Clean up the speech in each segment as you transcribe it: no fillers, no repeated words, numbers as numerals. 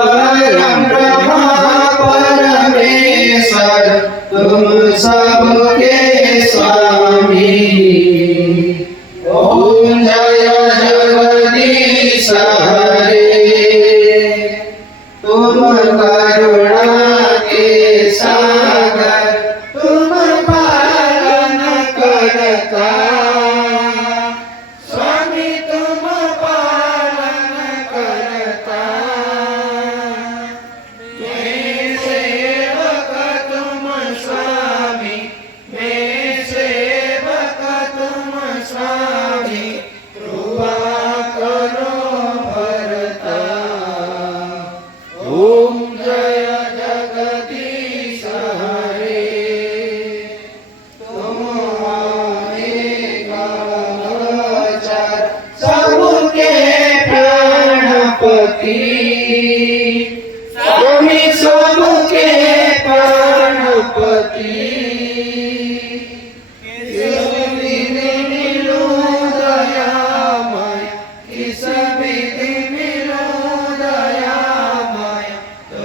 परम ब्रह्मा परमेश्वर तुम सबके स्वामी। ओम जय जगदीश हरे। तुम करुणा के सागर तुम पालन करता स्वामी, तुम पालन करता। मैं सेवक तुम स्वामी, मैं सेवक तुम स्वामी, कृपा करो भरता। ओम जय जगदीश हरे। तुम एक अवतार सबके प्राणपति, स्वामी सबके प्राणपति। किस विधि मिलूं दयामय, किस विधि मिलूं दयामय, तो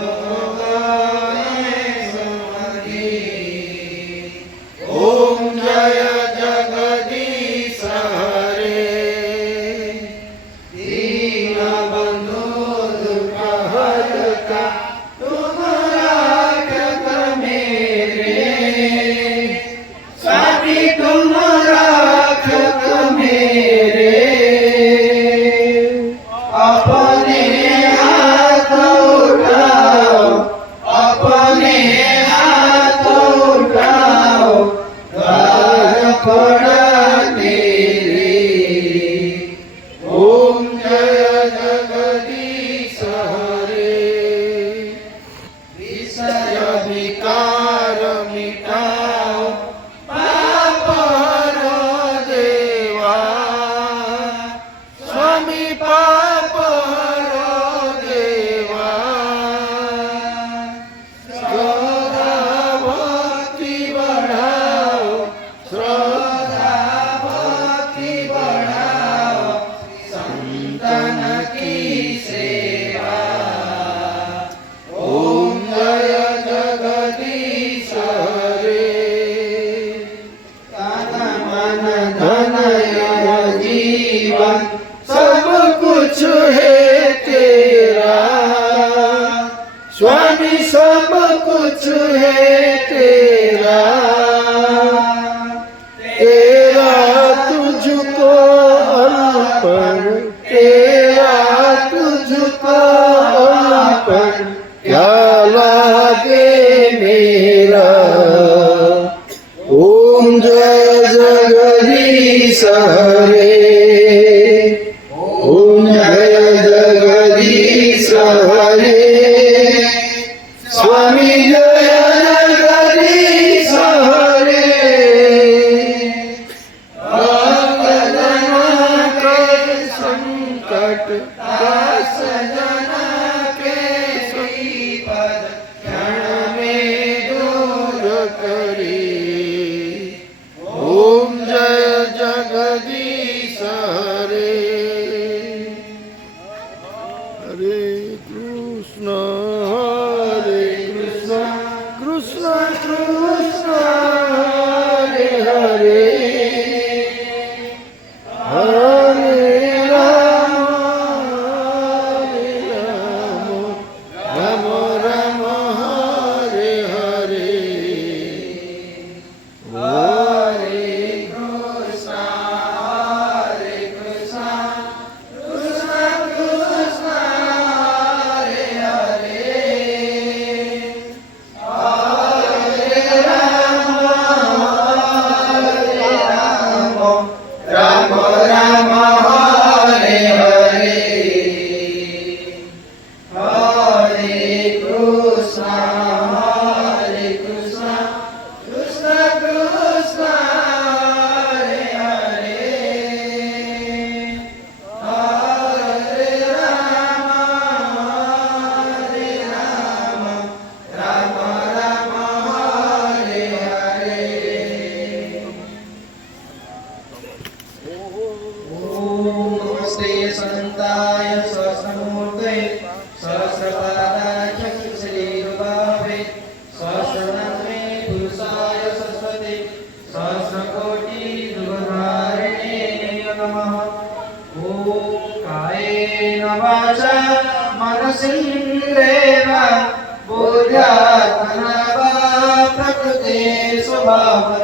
गाए सुमति। ओम जय जगदीश हरे। दीनबंधु दुख हरता तुम राक्षस मेरे, स्वामी तुम राक्षस मेरे। अपने हाथ उठाओ, अपने हाथ उठाओ, द्वार पड़ा तेरे। ओम जय जगदीश हरे। विषय विकार मिटाओ, पाप हरो देवा, स्वामी पाप हरो देवा। श्रद्धा भक्ति बढ़ाओ, श्रद्धा भक्ति बढ़ाओ, संतन की सेवा। ओम जय जगदीश हरे। तन मन धन यह जीवन सब कुछ है तेरा, स्वामी सब कुछ है तेरा। तेरा तुझको अर्पण, तेरा तुझको अर्पण, क्या लागे मेरा। ओम जय जगदीश हरे। ओम जय जगदीश हरे। स्वामी जय जगदीश हरे। भक्तजना के संकट, दास जना के श्रीपद, क्षण में दूर करी। ओम जय जगदीश हरे। हरे कृष्ण कृष्ण कृष्ण हरे हरे, हरे राम राम राम हरे हरे। हरे कृष्ण कृष्ण कृष्ण हरे हरे, मानसिंद्रेव बोध्यात्मना वा प्रकृते स्वभावतः